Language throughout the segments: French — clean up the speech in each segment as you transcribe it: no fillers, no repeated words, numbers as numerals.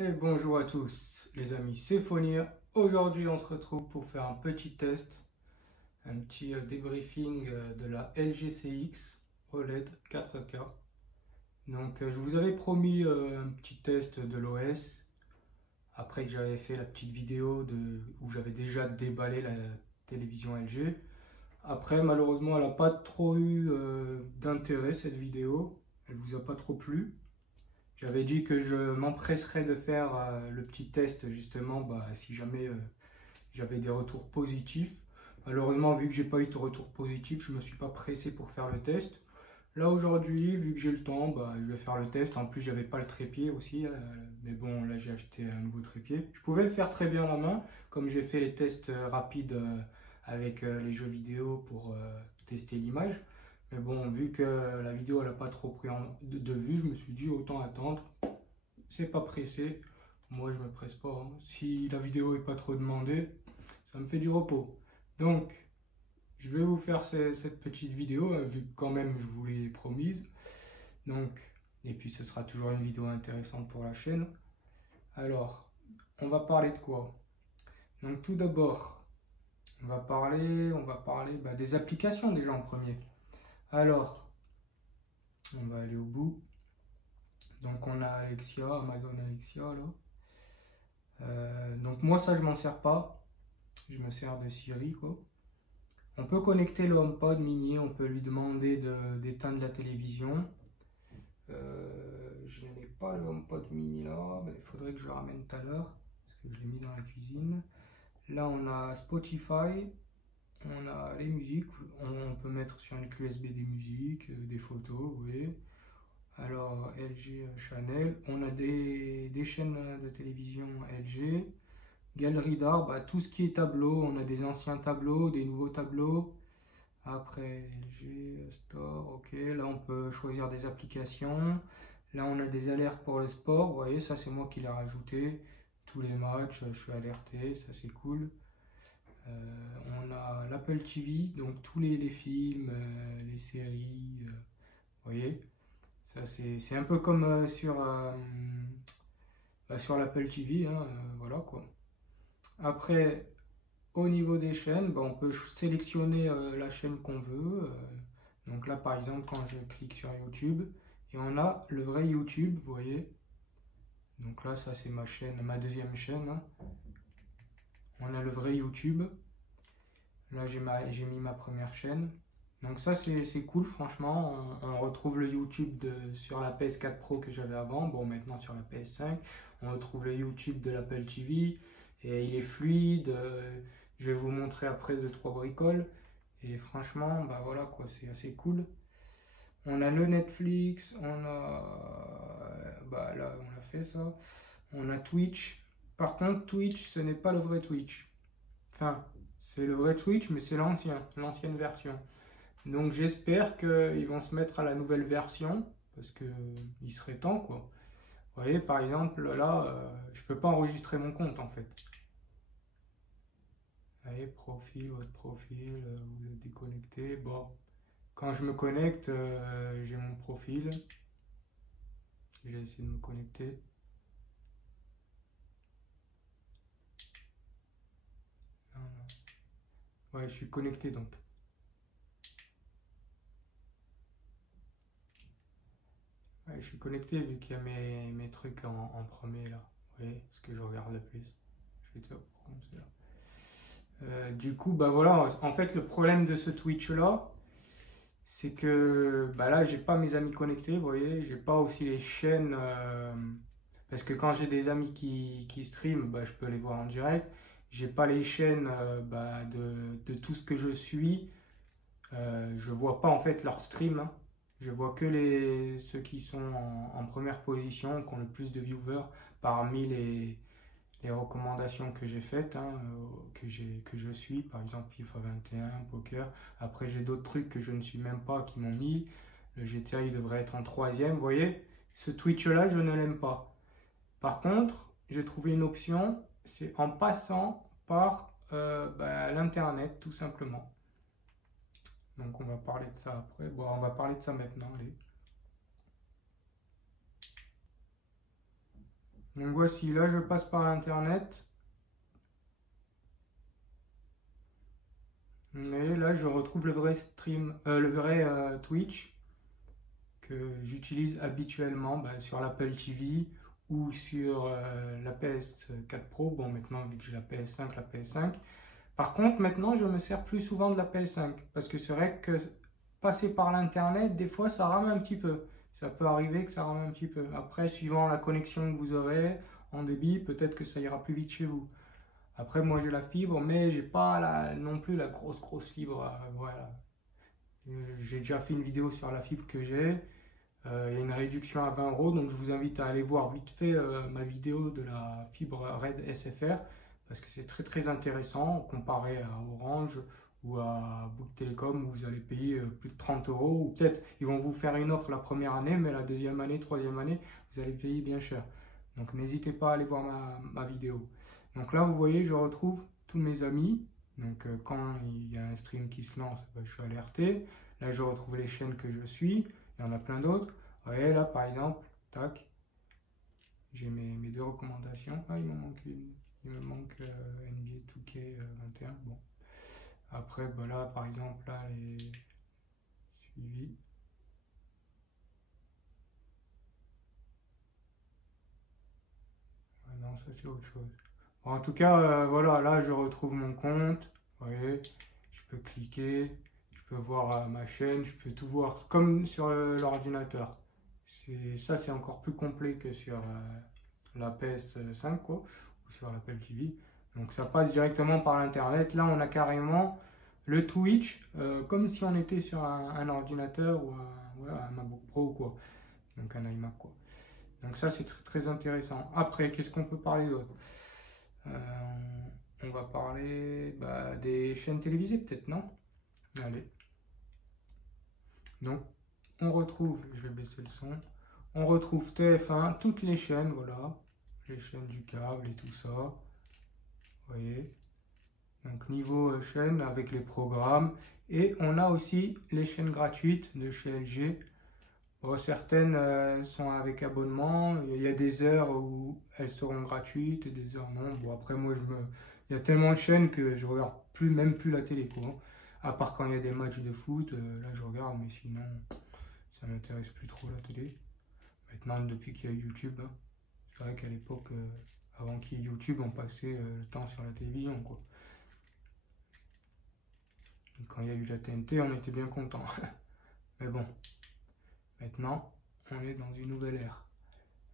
Et bonjour à tous les amis, c'est Fonir. Aujourd'hui on se retrouve pour faire un petit test, un petit débriefing de la LG CX OLED 4K. Donc je vous avais promis un petit test de l'OS après que j'avais fait la petite vidéo où j'avais déjà déballé la télévision LG. Après malheureusement elle n'a pas trop eu d'intérêt cette vidéo, elle vous a pas trop plu. J'avais dit que je m'empresserais de faire le petit test justement si jamais j'avais des retours positifs. Malheureusement, vu que j'ai pas eu de retour positif, je me suis pas pressé pour faire le test. Là aujourd'hui, vu que j'ai le temps, je vais faire le test. En plus, j'avais pas le trépied aussi, mais bon, là j'ai acheté un nouveau trépied. Je pouvais le faire très bien à la main, comme j'ai fait les tests rapides avec les jeux vidéo pour tester l'image. Mais bon, vu que la vidéo elle a pas trop pris de vues, je me suis dit autant attendre. C'est pas pressé. Moi, je me presse pas, hein. Si la vidéo est pas trop demandée, ça me fait du repos. Donc, je vais vous faire cette petite vidéo, vu que quand même je vous l'ai promise. Donc, et puis ce sera toujours une vidéo intéressante pour la chaîne. Alors, on va parler de quoi? Donc, tout d'abord, on va parler des applications déjà en premier. Alors, on va aller au bout. Donc, on a Alexia, Amazon Alexia là. Donc, moi, ça, je m'en sers pas. Je me sers de Siri, quoi. On peut connecter le HomePod mini, on peut lui demander d'éteindre la télévision. Je n'ai pas le HomePod mini là, il faudrait que je le ramène tout à l'heure, parce que je l'ai mis dans la cuisine. Là on a Spotify, on a les musiques, on peut mettre sur une clé USB des musiques, des photos, vous voyez. Alors LG Channel, on a des chaînes de télévision LG. Galerie d'art, tout ce qui est tableau, on a des anciens tableaux, des nouveaux tableaux. Après, LG Store, ok. Là, on peut choisir des applications. Là, on a des alertes pour le sport. Vous voyez, ça, c'est moi qui l'ai rajouté. Tous les matchs, je suis alerté. Ça, c'est cool. On a l'Apple TV, donc tous les films, les séries. Vous voyez, ça, c'est un peu comme sur l'Apple TV. Hein, voilà quoi. Après, au niveau des chaînes, on peut sélectionner la chaîne qu'on veut. Donc là, par exemple, quand je clique sur YouTube, et on a le vrai YouTube, vous voyez. Donc là, ça c'est ma chaîne, ma deuxième chaîne, hein. On a le vrai YouTube. Là, j'ai mis ma première chaîne. Donc ça, c'est cool, franchement. On retrouve le YouTube sur la PS4 Pro que j'avais avant. Bon, maintenant sur la PS5. On retrouve le YouTube de l'Apple TV. Et il est fluide. Je vais vous montrer après 2-3 bricoles. Et franchement, voilà quoi, c'est assez cool. On a le Netflix, là on a fait ça. On a Twitch. Par contre, Twitch, ce n'est pas le vrai Twitch. Enfin, c'est le vrai Twitch, mais c'est l'ancienne version. Donc j'espère qu'ils vont se mettre à la nouvelle version, parce que il serait temps quoi. Vous voyez, par exemple, là, je peux pas enregistrer mon compte en fait. Vous voyez, profil, votre profil, vous êtes déconnecté. Bon, quand je me connecte, j'ai mon profil. J'ai essayé de me connecter. Non, non. Ouais, je suis connecté donc. Ouais, je suis connecté vu qu'il y a mes trucs en premier là. Vous voyez, ce que je regarde le plus. Je vais te prendre celui-là. Du coup, voilà. En fait, le problème de ce Twitch là, c'est que là, j'ai pas mes amis connectés. Vous voyez, j'ai pas aussi les chaînes. Parce que quand j'ai des amis qui streament, je peux les voir en direct. J'ai pas les chaînes de tout ce que je suis. Je vois pas en fait leur stream, hein. Je vois que ceux qui sont en première position, qui ont le plus de viewers parmi les recommandations que j'ai faites, hein, que je suis, par exemple FIFA 21, poker. Après, j'ai d'autres trucs que je ne suis même pas qui m'ont mis. Le GTA, il devrait être en troisième. Vous voyez, ce Twitch-là, je ne l'aime pas. Par contre, j'ai trouvé une option, c'est en passant par l'Internet, tout simplement. Donc on va parler de ça après. Bon, on va parler de ça maintenant, allez. Donc voici, là je passe par l'internet. Et là je retrouve le vrai stream, le vrai Twitch que j'utilise habituellement sur l'Apple TV ou sur la PS4 Pro. Bon, maintenant vu que j'ai la PS5, la PS5. Par contre, maintenant je me sers plus souvent de la PS5 parce que c'est vrai que passer par l'internet, des fois ça rame un petit peu. Ça peut arriver que ça rame un petit peu. Après, suivant la connexion que vous aurez en débit, peut-être que ça ira plus vite chez vous. Après, moi j'ai la fibre, mais j'ai pas non plus la grosse fibre. Voilà. J'ai déjà fait une vidéo sur la fibre que j'ai. Il y a une réduction à 20 euros, donc je vous invite à aller voir vite fait ma vidéo de la fibre RAID SFR parce que c'est très intéressant comparé à Orange ou à Bouygues Télécom où vous allez payer plus de 30 euros ou peut-être ils vont vous faire une offre la première année, mais la deuxième année, troisième année, vous allez payer bien cher. Donc n'hésitez pas à aller voir ma vidéo. Donc là, vous voyez, je retrouve tous mes amis. Donc quand il y a un stream qui se lance, je suis alerté. Là, je retrouve les chaînes que je suis. Il y en a plein d'autres. Vous voyez, là, par exemple, tac, j'ai mes deux recommandations. Ah, il m'en manque une. Il me manque NBA 2K 21. Bon. Après, bah là, par exemple, là, les suivis. Ah non, ça, c'est autre chose. Bon, en tout cas, voilà, là, je retrouve mon compte. Vous voyez, je peux cliquer. Je peux voir ma chaîne. Je peux tout voir comme sur l'ordinateur. Ça, c'est encore plus complet que sur la PS5 quoi, ou sur l'Apple TV. Donc ça passe directement par l'internet. Là, on a carrément le Twitch comme si on était sur un ordinateur ou un MacBook Pro quoi. Donc un iMac quoi. Donc ça c'est très intéressant. Après, qu'est-ce qu'on peut parler d'autre? Euh, on va parler des chaînes télévisées peut-être, non? Allez. Donc on retrouve, je vais baisser le son. On retrouve TF1, toutes les chaînes, voilà, les chaînes du câble et tout ça. Vous voyez. Donc niveau chaîne avec les programmes. Et on a aussi les chaînes gratuites de chez LG. Bon, certaines sont avec abonnement. Il y a des heures où elles seront gratuites et des heures non. Bon après moi il y a tellement de chaînes que je regarde même plus la télé quoi. À part quand il y a des matchs de foot, là je regarde, mais sinon ça m'intéresse plus trop la télé. Maintenant depuis qu'il y a YouTube, hein. C'est vrai qu'à l'époque, avant qu'il y ait YouTube, on passait le temps sur la télévision, quoi. Et quand il y a eu la TNT, on était bien content. Mais bon, maintenant, on est dans une nouvelle ère.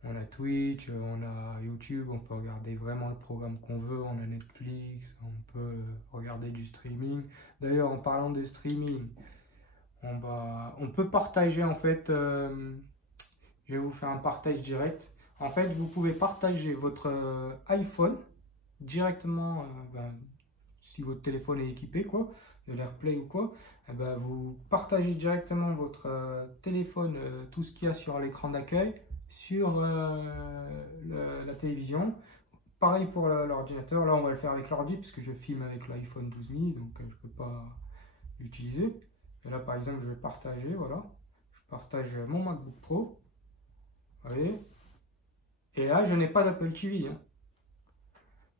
On a Twitch, on a YouTube, on peut regarder vraiment le programme qu'on veut, on a Netflix, on peut regarder du streaming. D'ailleurs, en parlant de streaming, on peut partager en fait, je vais vous faire un partage direct. En fait, vous pouvez partager votre iPhone directement, si votre téléphone est équipé, quoi, de l'AirPlay ou quoi, vous partagez directement votre téléphone, tout ce qu'il y a sur l'écran d'accueil, sur la télévision. Pareil pour l'ordinateur. Là, on va le faire avec l'ordi, puisque je filme avec l'iPhone 12 mini, donc je ne peux pas l'utiliser. Et là, par exemple, je vais partager, voilà. Je partage mon MacBook Pro. Vous voyez. Et là, je n'ai pas d'Apple TV, hein.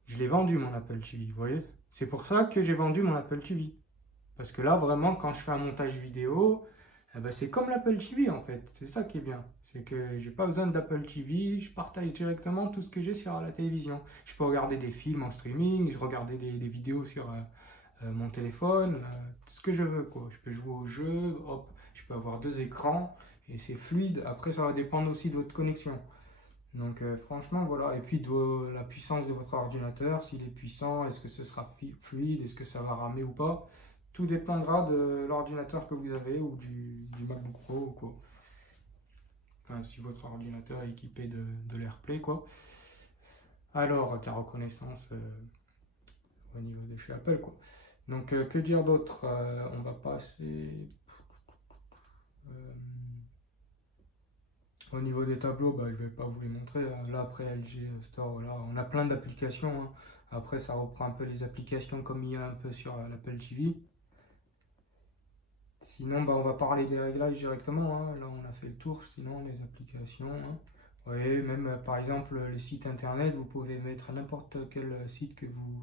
Je l'ai vendu mon Apple TV, vous voyez. C'est pour ça que j'ai vendu mon Apple TV. Parce que là, vraiment, quand je fais un montage vidéo, c'est comme l'Apple TV en fait. C'est ça qui est bien. C'est que j'ai pas besoin d'Apple TV, je partage directement tout ce que j'ai sur la télévision. Je peux regarder des films en streaming, je regarder des vidéos sur mon téléphone, ce que je veux quoi. Je peux jouer au jeu, hop, je peux avoir deux écrans et c'est fluide. Après, ça va dépendre aussi de votre connexion. Donc franchement, voilà. Et puis de la puissance de votre ordinateur, s'il est puissant, est-ce que ce sera fluide, est-ce que ça va ramer ou pas. Tout dépendra de l'ordinateur que vous avez ou du MacBook Pro ou quoi. Enfin, si votre ordinateur est équipé de l'AirPlay, quoi. Alors, la reconnaissance au niveau de chez Apple, quoi. Donc, que dire d'autre? On va passer... euh, Au niveau des tableaux, je ne vais pas vous les montrer. Là, après LG Store, voilà, on a plein d'applications, hein. Après, ça reprend un peu les applications comme il y a un peu sur l'Apple TV. Sinon, on va parler des réglages directement, hein. Là, on a fait le tour. Sinon, les applications, hein. Vous voyez, même par exemple les sites internet, vous pouvez mettre n'importe quel site que vous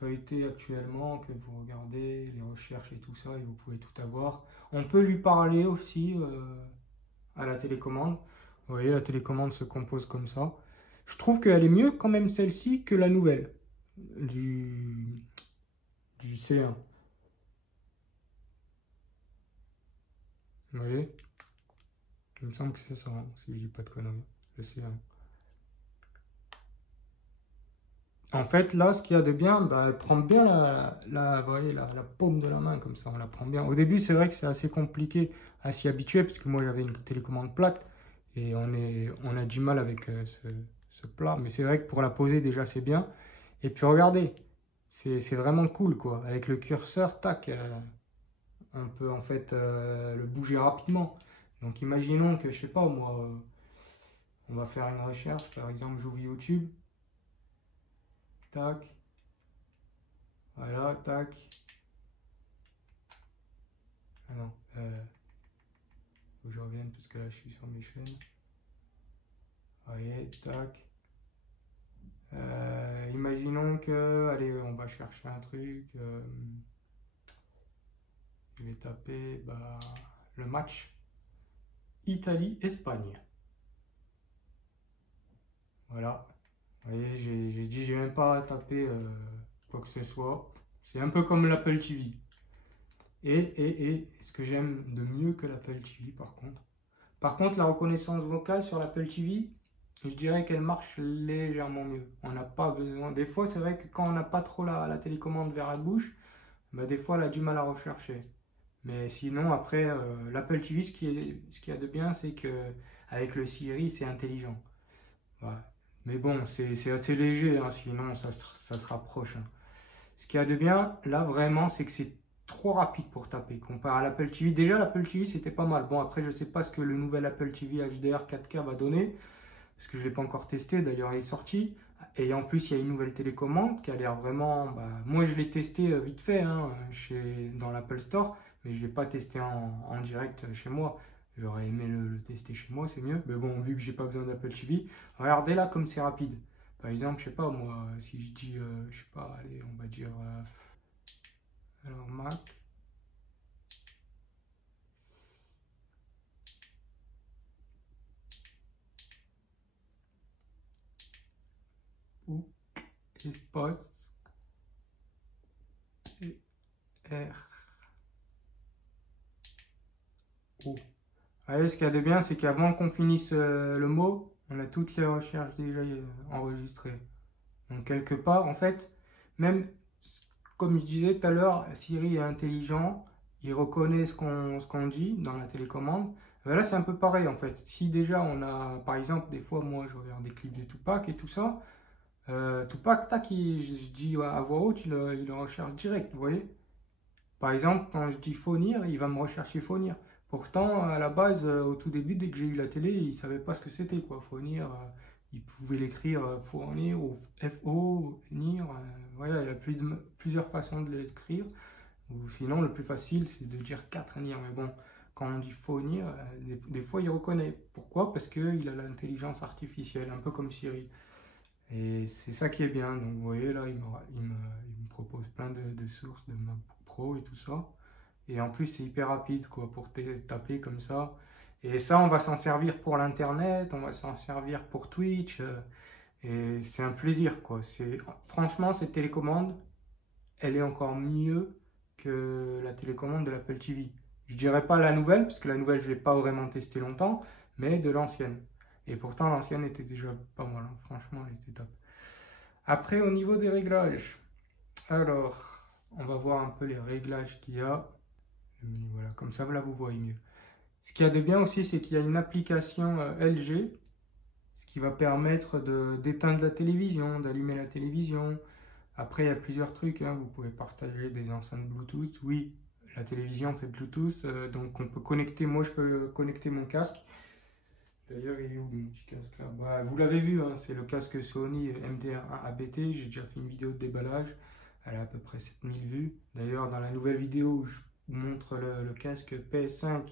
feuilletez actuellement, que vous regardez, les recherches et tout ça, et vous pouvez tout avoir. On peut lui parler aussi à la télécommande. Vous voyez, la télécommande se compose comme ça. Je trouve qu'elle est mieux quand même celle-ci que la nouvelle du, du C1. Vous voyez, il me semble que c'est ça, hein, si je dis pas de conneries, le C1. En fait, là, ce qu'il y a de bien, bah, elle prend bien vous voyez, la paume de la main, comme ça, on la prend bien. Au début, c'est vrai que c'est assez compliqué à s'y habituer, parce que moi, j'avais une télécommande plate, et on a du mal avec ce plat. Mais c'est vrai que pour la poser, déjà, c'est bien. Et puis, regardez, c'est vraiment cool, quoi. Avec le curseur, tac, on peut, en fait, le bouger rapidement. Donc, imaginons que, je sais pas, moi, on va faire une recherche, par exemple, j'ouvre YouTube, tac, voilà, tac. Ah non, faut que je revienne parce que là je suis sur mes chaînes. Vous voyez, tac. Imaginons que, allez, on va chercher un truc. Je vais taper bah, le match Italie-Espagne. Voilà. Vous voyez, j'ai dit, j'ai même pas tapé quoi que ce soit. C'est un peu comme l'Apple TV. Et ce que j'aime de mieux que l'Apple TV par contre, la reconnaissance vocale sur l'Apple TV, je dirais qu'elle marche légèrement mieux. On n'a pas besoin. Des fois, c'est vrai que quand on n'a pas trop la télécommande vers la bouche, bah, des fois, elle a du mal à rechercher. Mais sinon, après, l'Apple TV, ce qu'il y a de bien, c'est que avec le Siri, c'est intelligent. Ouais. Mais bon, c'est assez léger, hein, sinon ça se rapproche, hein. Ce qu'il y a de bien, là, vraiment, c'est que c'est trop rapide pour taper comparé à l'Apple TV. Déjà, l'Apple TV, c'était pas mal. Bon, après, je sais pas ce que le nouvel Apple TV HDR 4K va donner, parce que je ne l'ai pas encore testé. D'ailleurs, il est sorti. Et en plus, il y a une nouvelle télécommande qui a l'air vraiment. Bah, moi, je l'ai testé vite fait hein, dans l'Apple Store, mais je ne l'ai pas testé en direct chez moi. J'aurais aimé le tester chez moi, c'est mieux. Mais bon, vu que j'ai pas besoin d'Apple TV, regardez là comme c'est rapide. Par exemple, je sais pas moi, si je dis, je sais pas, allez, on va dire, alors Mac, ou espace, et R, O. Ouais, ce qu'il y a de bien, c'est qu'avant qu'on finisse le mot, on a toutes les recherches déjà enregistrées. Donc quelque part, en fait, même comme je disais tout à l'heure, Siri est intelligent, il reconnaît ce qu'on dit dans la télécommande. Ben là, c'est un peu pareil en fait. Si déjà on a, par exemple, des fois, moi je regarde des clips de Tupac et tout ça, Tupac, tac, je dis à voix haute, il le recherche direct, vous voyez? Par exemple, quand je dis Faunir, il va me rechercher Faunir. Pourtant, à la base, au tout début, dès que j'ai eu la télé, il ne savait pas ce que c'était, quoi. Faunir, il pouvait l'écrire Fournir ou F-O-Nir. Voilà, il y a plusieurs façons de l'écrire. Ou sinon, le plus facile, c'est de dire 4 Nir. Mais bon, quand on dit Faunir, des fois, il reconnaît. Pourquoi? Parce qu'il a l'intelligence artificielle, un peu comme Siri. Et c'est ça qui est bien. Donc, vous voyez, là, il me propose plein de sources de Mac Pro et tout ça. Et en plus, c'est hyper rapide, quoi, pour taper comme ça. Et ça, on va s'en servir pour l'Internet, on va s'en servir pour Twitch. Et c'est un plaisir, quoi. Franchement, cette télécommande, elle est encore mieux que la télécommande de l'Apple TV. Je dirais pas la nouvelle, parce que la nouvelle, je l'ai pas vraiment testé longtemps, mais de l'ancienne. Et pourtant, l'ancienne était déjà pas mal, hein. Franchement, elle était top. Après, au niveau des réglages, alors, on va voir un peu les réglages qu'il y a. Le menu, voilà, comme ça, là, vous voyez mieux. Ce qu'il y a de bien aussi, c'est qu'il y a une application LG, ce qui va permettre d'éteindre la télévision, d'allumer la télévision. Après, il y a plusieurs trucs, hein. Vous pouvez partager des enceintes Bluetooth. Oui, la télévision fait Bluetooth, donc on peut connecter. Moi, je peux connecter mon casque. D'ailleurs, il est où mon petit casque là? Bah, vous l'avez vu, hein, c'est le casque Sony MDR1 ABT. J'ai déjà fait une vidéo de déballage. Elle a à peu près 7000 vues. D'ailleurs, dans la nouvelle vidéo où je vous montre le casque PS5,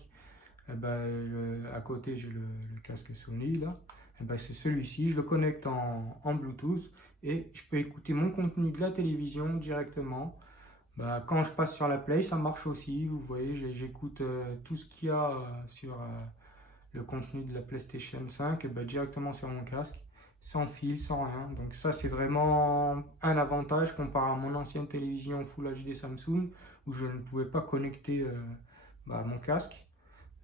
eh ben, à côté, j'ai le casque Sony là. Et ben, c'est celui-ci, je le connecte en Bluetooth et je peux écouter mon contenu de la télévision directement. Bah, quand je passe sur la Play, ça marche aussi. Vous voyez, j'écoute tout ce qu'il y a sur le contenu de la PlayStation 5 bah, directement sur mon casque, sans fil, sans rien. Donc ça, c'est vraiment un avantage comparé à mon ancienne télévision Full HD Samsung où je ne pouvais pas connecter mon casque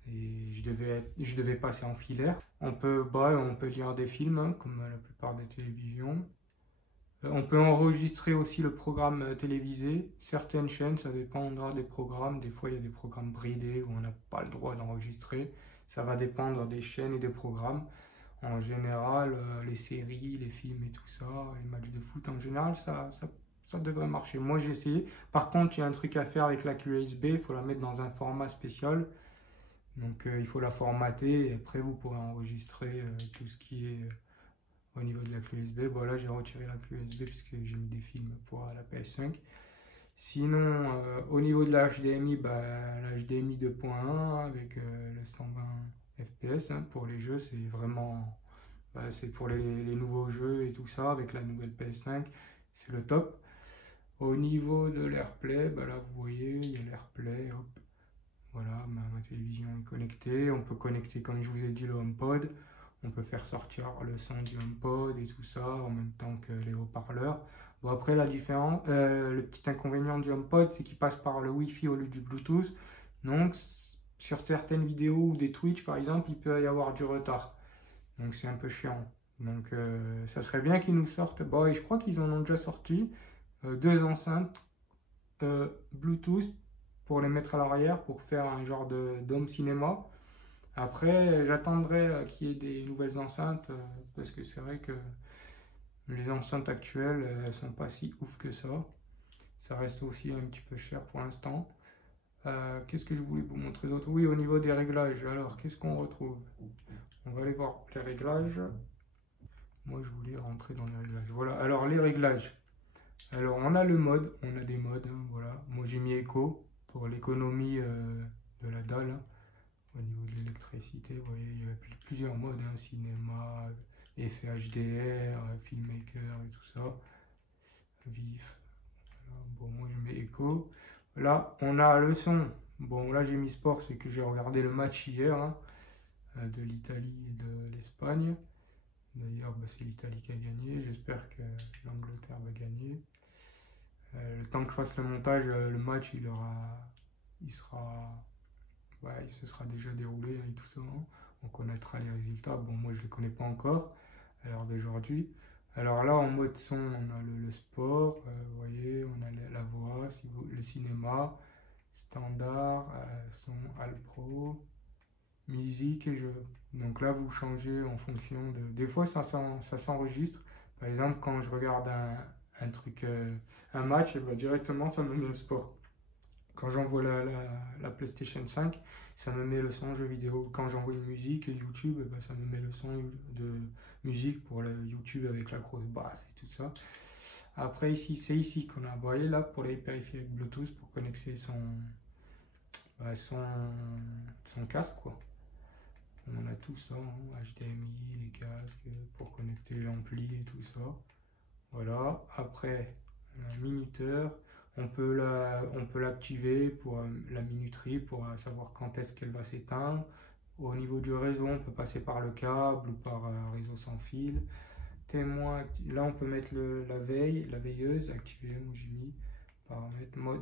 et je devais passer en filaire. On peut lire des films hein, comme la plupart des télévisions. On peut enregistrer aussi le programme télévisé. Certaines chaînes, ça dépendra des programmes. Des fois, il y a des programmes bridés où on n'a pas le droit d'enregistrer. Ça va dépendre des chaînes et des programmes. En général, les séries, les films et tout ça, les matchs de foot, en général, ça devrait marcher. Moi, j'ai essayé. Par contre, il y a un truc à faire avec la clé USB. Il faut la mettre dans un format spécial. Donc, il faut la formater et après, vous pourrez enregistrer tout ce qui est au niveau de la clé USB. Bon, là, j'ai retiré la clé USB parce que j'ai mis des films pour la PS5. Sinon, au niveau de la HDMI, la HDMI 2.1 avec le 120 FPS hein, pour les jeux, c'est vraiment c'est pour les nouveaux jeux et tout ça avec la nouvelle PS5, c'est le top. Au niveau de l'AirPlay, là vous voyez, il y a l'AirPlay, hop, voilà, ma télévision est connectée. On peut connecter, comme je vous ai dit, le HomePod. On peut faire sortir le son du HomePod et tout ça en même temps que les haut-parleurs. Bon, après, la différence, le petit inconvénient du HomePod, c'est qu'il passe par le Wi-Fi au lieu du Bluetooth. Donc, sur certaines vidéos ou des Twitch, par exemple, il peut y avoir du retard. Donc, c'est un peu chiant. Donc, ça serait bien qu'ils nous sortent. Bon, et je crois qu'ils en ont déjà sorti deux enceintes Bluetooth pour les mettre à l'arrière pour faire un genre de dôme cinéma. Après, j'attendrai qu'il y ait des nouvelles enceintes parce que c'est vrai que les enceintes actuelles, elles sont pas si ouf que ça. Ça reste aussi un petit peu cher pour l'instant. Qu'est-ce que je voulais vous montrer d'autre? Oui, au niveau des réglages, alors qu'est-ce qu'on retrouve? On va aller voir les réglages. Moi, je voulais rentrer dans les réglages. Voilà, alors les réglages. Alors, on a le mode, on a des modes, hein, voilà. Moi, j'ai mis Eco pour l'économie de la dalle. Hein. Au niveau de l'électricité, vous voyez, il y a plusieurs modes, hein, cinéma, effet HDR, filmmaker et tout ça. Vif. Voilà. Bon, moi, je mets Eco. Là, on a le son. Bon, là, j'ai mis sport, c'est que j'ai regardé le match hier hein, de l'Italie et de l'Espagne. D'ailleurs, c'est l'Italie qui a gagné. J'espère que l'Angleterre va gagner. Le temps que je fasse le montage, le match, il sera, il se sera déjà déroulé et tout ça. Hein. On connaîtra les résultats. Bon, moi, je ne les connais pas encore à l'heure d'aujourd'hui. Alors là, en mode son, on a le sport. Vous voyez, on a la voix, le cinéma, standard, son Alpro, musique et jeux. Donc là, vous changez en fonction de... Des fois, ça s'enregistre. Par exemple, quand je regarde un truc, un match, et directement, ça me met le sport. Quand j'envoie la PlayStation 5, ça me met le son jeu vidéo. Quand j'envoie une musique YouTube, ça me met le son de musique pour le YouTube avec la grosse basse et tout ça. Après, ici, c'est ici qu'on a envoyé là pour les périphériques Bluetooth pour connecter son casque, quoi. On a tout ça, hein, HDMI, les casques pour connecter l'ampli et tout ça. Voilà. Après, on a un minuteur. On peut l'activer pour la minuterie, pour savoir quand est-ce qu'elle va s'éteindre. Au niveau du réseau, on peut passer par le câble ou par un réseau sans fil. Témoin, là on peut mettre la veilleuse, activer, moi j'ai mis.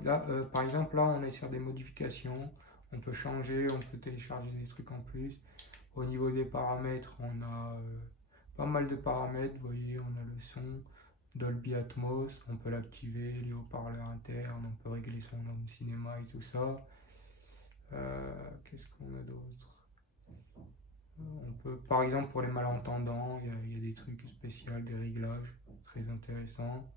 Là, par exemple, là on est sur des modifications. On peut changer, on peut télécharger des trucs en plus. Au niveau des paramètres, on a pas mal de paramètres. Vous voyez, on a le son. Dolby Atmos, on peut l'activer, les haut-parleurs internes, on peut régler son home cinéma et tout ça. Qu'est-ce qu'on a d'autre? On peut, par exemple, pour les malentendants, il y a des trucs spéciaux, des réglages très intéressants.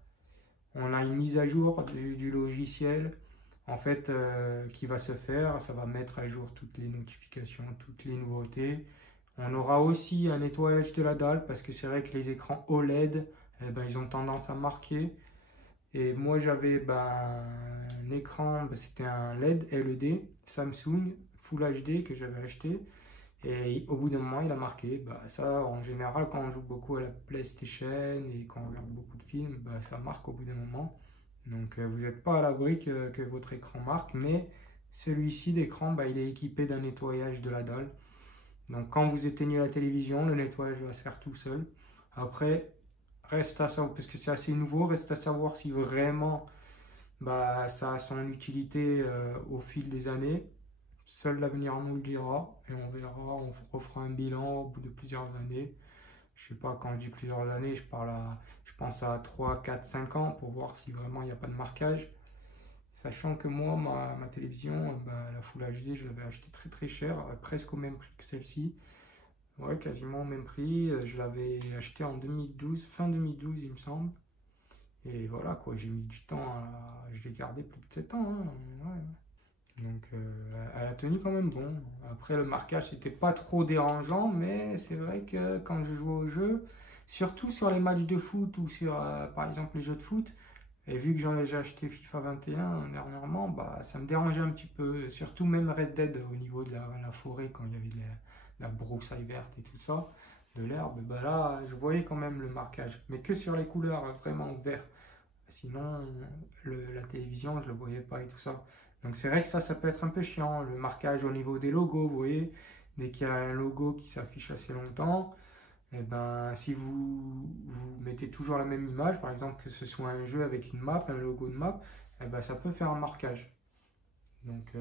On a une mise à jour du logiciel, en fait, qui va se faire. Ça va mettre à jour toutes les notifications, toutes les nouveautés. On aura aussi un nettoyage de la dalle, parce que c'est vrai que les écrans OLED, ils ont tendance à marquer. Et moi, j'avais un écran, c'était un LED Samsung Full HD que j'avais acheté. Et au bout d'un moment, il a marqué. Bah, ça, en général, quand on joue beaucoup à la PlayStation et qu'on regarde beaucoup de films, bah, ça marque au bout d'un moment. Donc, vous n'êtes pas à l'abri que votre écran marque, mais celui-ci d'écran, bah, il est équipé d'un nettoyage de la dalle. Donc, quand vous éteignez la télévision, le nettoyage va se faire tout seul. Après, reste à savoir, parce que c'est assez nouveau, reste à savoir si vraiment bah, ça a son utilité au fil des années. Seul l'avenir nous le dira et on verra, on refera un bilan au bout de plusieurs années. Je sais pas, quand je dis plusieurs années, je pense à 3, 4, 5 ans pour voir si vraiment il n'y a pas de marquage. Sachant que moi, ma télévision, bah, la Full HD, je l'avais achetée très très cher, presque au même prix que celle-ci. Ouais, quasiment au même prix. Je l'avais acheté en 2012, fin 2012, il me semble. Et voilà, quoi, j'ai mis du temps je l'ai gardé plus de 7 ans, hein. Ouais. Donc, elle a tenu quand même bon. Après, le marquage, c'était pas trop dérangeant, mais c'est vrai que quand je jouais au jeu, surtout sur les matchs de foot ou sur, par exemple, les jeux de foot, et vu que j'ai acheté FIFA 21 dernièrement, bah, ça me dérangeait un petit peu. Surtout même Red Dead au niveau de la forêt, quand il y avait de la broussaille verte et tout ça, de l'herbe, bah là, je voyais quand même le marquage. Mais que sur les couleurs vraiment vert. Sinon, la télévision, je le voyais pas et tout ça. Donc c'est vrai que ça peut être un peu chiant. Le marquage au niveau des logos, vous voyez, dès qu'il y a un logo qui s'affiche assez longtemps, et ben, si vous mettez toujours la même image, par exemple que ce soit un jeu avec une map, un logo de map, et ben, ça peut faire un marquage. Donc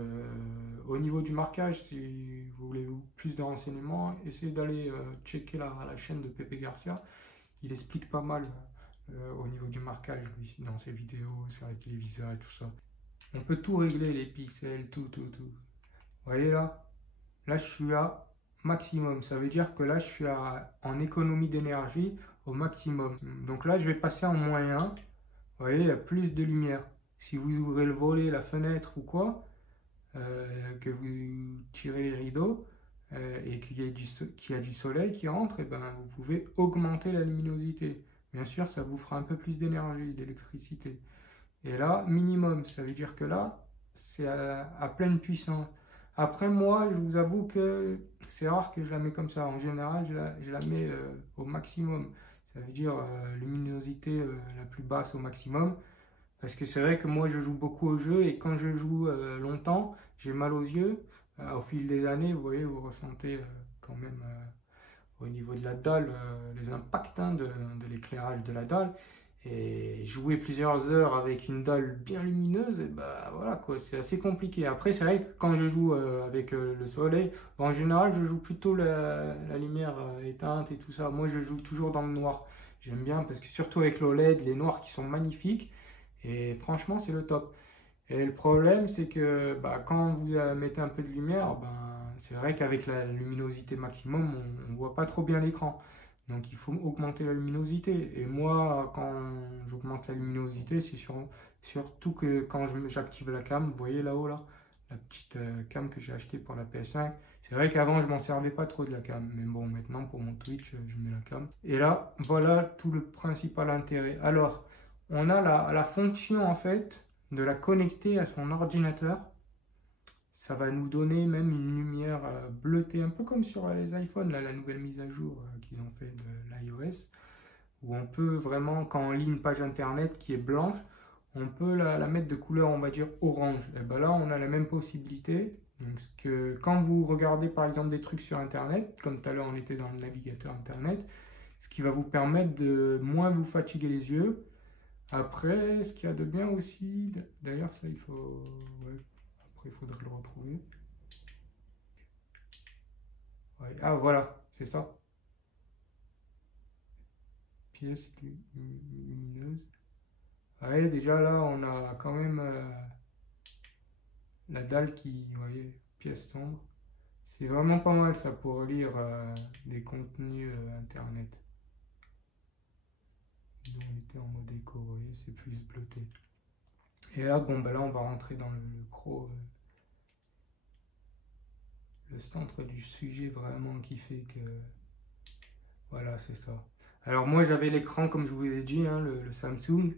au niveau du marquage, si vous voulez plus de renseignements, essayez d'aller checker la chaîne de Pepe Garcia. Il explique pas mal au niveau du marquage lui, dans ses vidéos, sur les téléviseurs et tout ça. On peut tout régler, les pixels, tout. Vous voyez là? Là, je suis à maximum. Ça veut dire que là, je suis en économie d'énergie au maximum. Donc là, je vais passer en -1. Vous voyez, il y a plus de lumière. Si vous ouvrez le volet, la fenêtre ou quoi, que vous tirez les rideaux et qu'il y a du soleil qui rentre, et ben, vous pouvez augmenter la luminosité. Bien sûr, ça vous fera un peu plus d'énergie, d'électricité. Et là, minimum, ça veut dire que là, c'est à pleine puissance. Après, moi, je vous avoue que c'est rare que je la mets comme ça. En général, je la mets au maximum. Ça veut dire luminosité la plus basse au maximum. Parce que c'est vrai que moi, je joue beaucoup au jeu et quand je joue longtemps, j'ai mal aux yeux. Au fil des années, vous voyez, vous ressentez quand même au niveau de la dalle les impacts hein, de l'éclairage de la dalle. Et jouer plusieurs heures avec une dalle bien lumineuse, et bah voilà quoi, c'est assez compliqué. Après, c'est vrai que quand je joue avec le soleil, en général, je joue plutôt la lumière éteinte et tout ça. Moi, je joue toujours dans le noir. J'aime bien parce que surtout avec l'OLED, les noirs qui sont magnifiques. Et franchement, c'est le top. Et le problème, c'est que bah, quand vous mettez un peu de lumière, ben, c'est vrai qu'avec la luminosité maximum, on ne voit pas trop bien l'écran. Donc il faut augmenter la luminosité. Et moi, quand j'augmente la luminosité, c'est surtout que quand j'active la cam, vous voyez là-haut, là, la petite cam que j'ai achetée pour la PS5. C'est vrai qu'avant, je m'en servais pas trop de la cam. Mais bon, maintenant, pour mon Twitch, je mets la cam. Et là, voilà tout le principal intérêt. Alors, on a la fonction, en fait, de la connecter à son ordinateur. Ça va nous donner même une lumière bleutée, un peu comme sur les iPhones, là, la nouvelle mise à jour qu'ils ont fait de l'iOS, où on peut vraiment, quand on lit une page internet qui est blanche, on peut la mettre de couleur, on va dire, orange. Et ben là, on a la même possibilité. Donc, quand vous regardez par exemple des trucs sur internet, comme tout à l'heure on était dans le navigateur internet, ce qui va vous permettre de moins vous fatiguer les yeux. Après, ce qu'il y a de bien aussi, d'ailleurs, ça il faut. Ouais, après, il faudrait le retrouver. Ouais. Ah, voilà, c'est ça. Pièce lumineuse. Ouais, déjà là, on a quand même la dalle qui. Vous voyez, pièce sombre. C'est vraiment pas mal ça pour lire des contenus internet. Ils ont été en mode éco, vous voyez, c'est plus bleuté. Et là, bon, ben là, on va rentrer dans le gros. Le centre du sujet vraiment qui fait que. Voilà, c'est ça. Alors moi j'avais l'écran comme je vous ai dit, hein, le Samsung.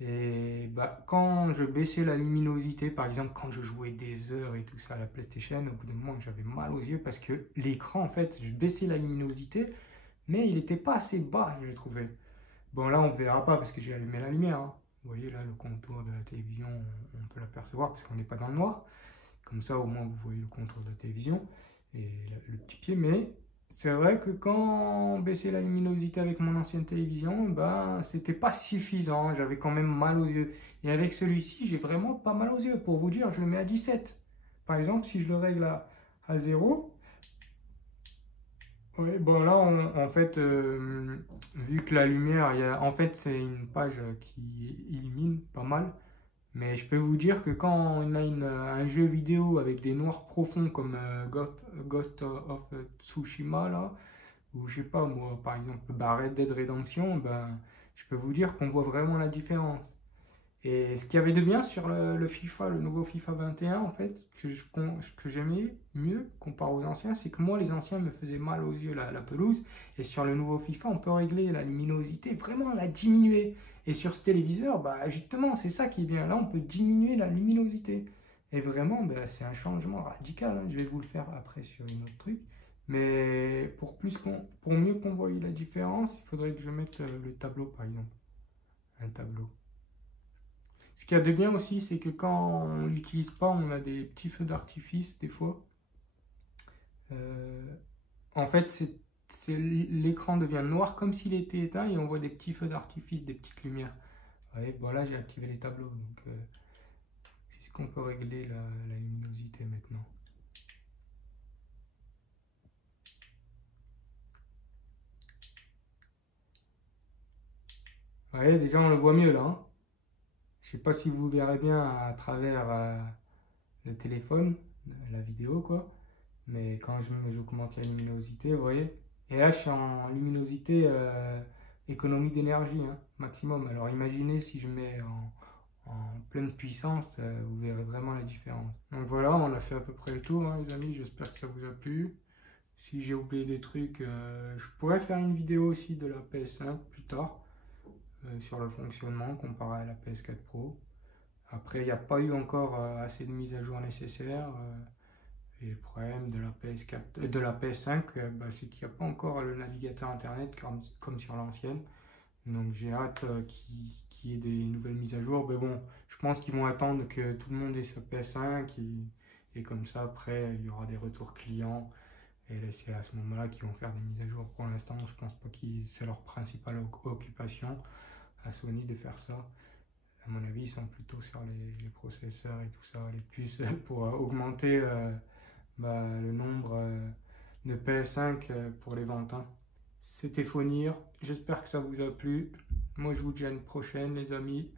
Et bah, quand je baissais la luminosité, par exemple, quand je jouais des heures et tout ça à la PlayStation, au bout d'un moment, j'avais mal aux yeux parce que l'écran, en fait, je baissais la luminosité, mais il n'était pas assez bas, je trouvais. Bon, là, on ne verra pas parce que j'ai allumé la lumière, hein. Vous voyez, là, le contour de la télévision, on peut l'apercevoir parce qu'on n'est pas dans le noir. Comme ça, au moins, vous voyez le contour de la télévision et le petit pied. Mais c'est vrai que quand on baissait la luminosité avec mon ancienne télévision, ben, c'était pas suffisant. J'avais quand même mal aux yeux. Et avec celui-ci, j'ai vraiment pas mal aux yeux. Pour vous dire, je le mets à 17. Par exemple, si je le règle à 0, oui, bon là, en fait, vu que la lumière, en fait, c'est une page qui illumine pas mal. Mais je peux vous dire que quand on a un jeu vidéo avec des noirs profonds comme Ghost of Tsushima, là, ou je sais pas moi, par exemple, bah, Red Dead Redemption, ben, je peux vous dire qu'on voit vraiment la différence. Et ce qu'il y avait de bien sur le FIFA, le nouveau FIFA 21, en fait, que j'aimais mieux comparé aux anciens, c'est que moi, les anciens me faisaient mal aux yeux, la pelouse. Et sur le nouveau FIFA, on peut régler la luminosité, vraiment la diminuer. Et sur ce téléviseur, bah, justement, c'est ça qui est bien. Là, on peut diminuer la luminosité. Et vraiment, bah, c'est un changement radical, hein. Je vais vous le faire après sur une autre truc. Mais pour mieux qu'on voie la différence, il faudrait que je mette le tableau, par exemple. Un tableau. Ce qu'il y a de bien aussi, c'est que quand on l'utilise pas, on a des petits feux d'artifice des fois. Euh, en fait, l'écran devient noir comme s'il était éteint et on voit des petits feux d'artifice, des petites lumières. Ouais, bon là j'ai activé les tableaux. Donc, est-ce qu'on peut régler la luminosité maintenant? Ouais, déjà on le voit mieux là, hein. Je sais pas si vous verrez bien à travers le téléphone, la vidéo quoi. Mais quand j'augmente la luminosité, vous voyez. Et là, je suis en luminosité économie d'énergie, hein, maximum. Alors imaginez si je mets en pleine puissance, vous verrez vraiment la différence. Donc voilà, on a fait à peu près le tour, hein, les amis. J'espère que ça vous a plu. Si j'ai oublié des trucs, je pourrais faire une vidéo aussi de la PS5 plus tard, sur le fonctionnement comparé à la PS4 Pro. Après, il n'y a pas eu encore assez de mises à jour nécessaires. Et le problème de la PS4, de la PS5, bah, c'est qu'il n'y a pas encore le navigateur internet comme sur l'ancienne. Donc j'ai hâte qu'il y ait des nouvelles mises à jour. Mais bon, je pense qu'ils vont attendre que tout le monde ait sa PS5 et comme ça, après, il y aura des retours clients. Et c'est à ce moment-là qu'ils vont faire des mises à jour. Pour l'instant, je pense pas que c'est leur principale occupation à Sony de faire ça. À mon avis, ils sont plutôt sur les processeurs et tout ça, les puces pour augmenter bah, le nombre de PS5 pour les ventes, hein. C'était Fonir, j'espère que ça vous a plu. Moi je vous dis à une prochaine les amis.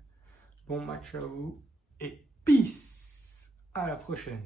Bon match à vous et peace. À la prochaine.